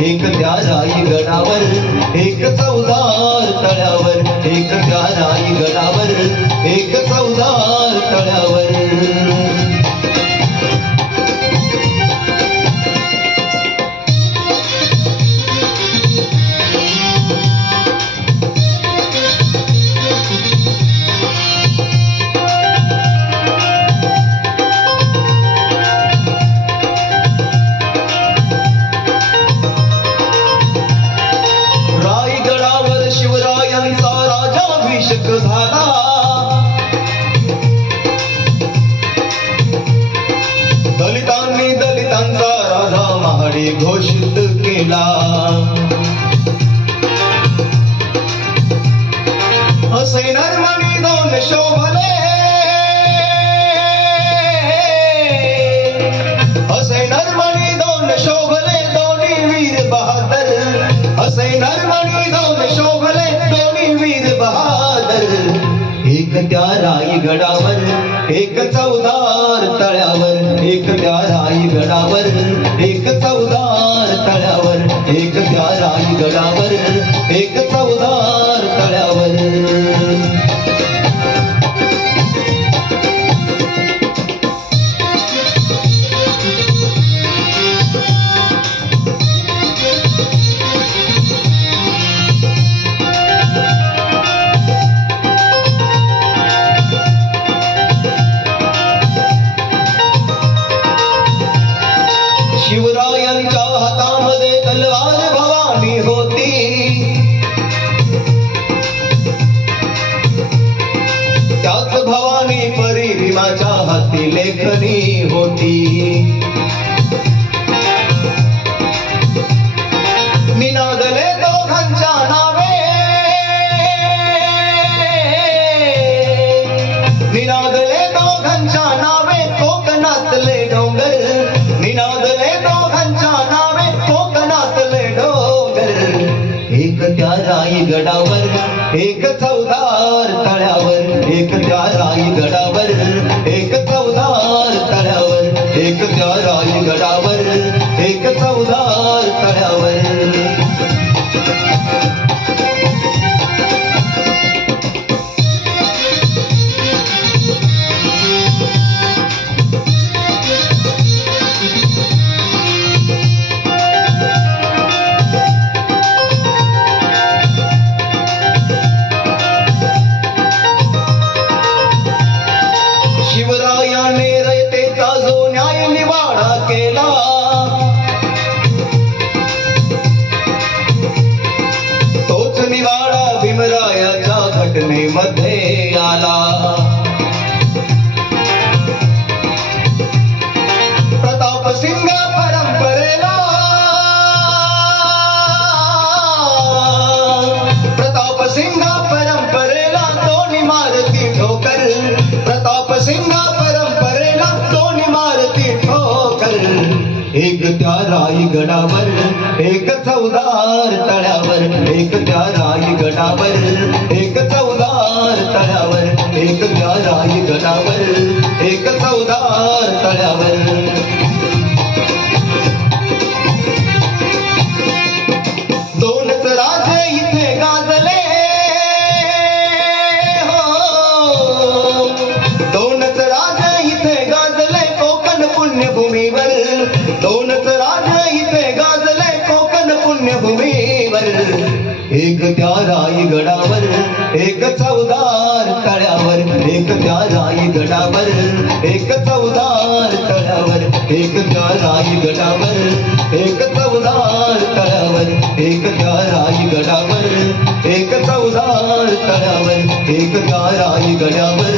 एक त्या रायगडावर, एक चवदार तळ्यावर, एक त्या रायगडावर, एक चवदार तळ्यावर. झाला दलितांनी दलितांचा राजा महाडी घोषित केला. असे नरमणी दोन शोभले, असे नरमणी दोन शोभले दोन्ही वीर बहादर, असे नरमणी दोन शोभले दोन्ही वीर बहादर. एक त्या रायगडावर, एक चवदार तळ्यावर, एक त्या रायगडावर, एक चवदार तळ्यावर, एक त्या रायगडावर, एक चवदार तळ्यावर. शिवरायांच्या हातामध्ये तलवार भवानी होती, त्याच भवानी परी भीमाच्या हाती लेखनी होती. निनादले दोघांच्या नावे, निनादले दोघांच्या नावे कोकणातले डोंगर, निनादले दोघांच्या नावे कोकणातले डोंगर. एक त्या रायगडावर, एक चवदार तळ्यावर, एक त्या रायगडावर, एक चवदार तळ्यावर, एक त्या रायगडावर, एक चवदार तळ्यावर. शिवरायाने रयतेचा जो न्याय निवाडा केला, तोच निवाडा भीमरायाच्या घटनेमध्ये आला. प्रतापसिंग परंपरेला, प्रतापसिंग परंपरेला दोन्ही मारती ठोकर, प्रतापसिंग परंपरेला दोन्ही मारती ठोकर. एक त्या रायगडावर, एक चवदार तळ्यावर, एक त्या रायगडावर, एक चवदार तळ्यावर, एक त्या रायगडावर, एक चवदार तळ्यावर. दोनच राजे इथे गाजले, हो दोनच राजे इथे गाजले कोकण पुण्यभूमीवर, दोनच राजे इथे गाजले कोकण पुण्यभूमीवर. एक त्या रायगडावर, एक चवदार तळ्यावर, एक त्या रायगडावर, एक चवदार तळ्यावर, एक त्या रायगडावर, एक चवदार तळ्यावर, एक त्या रायगडावर, एक चवदार तळ्यावर, एक त्या रायगडावर,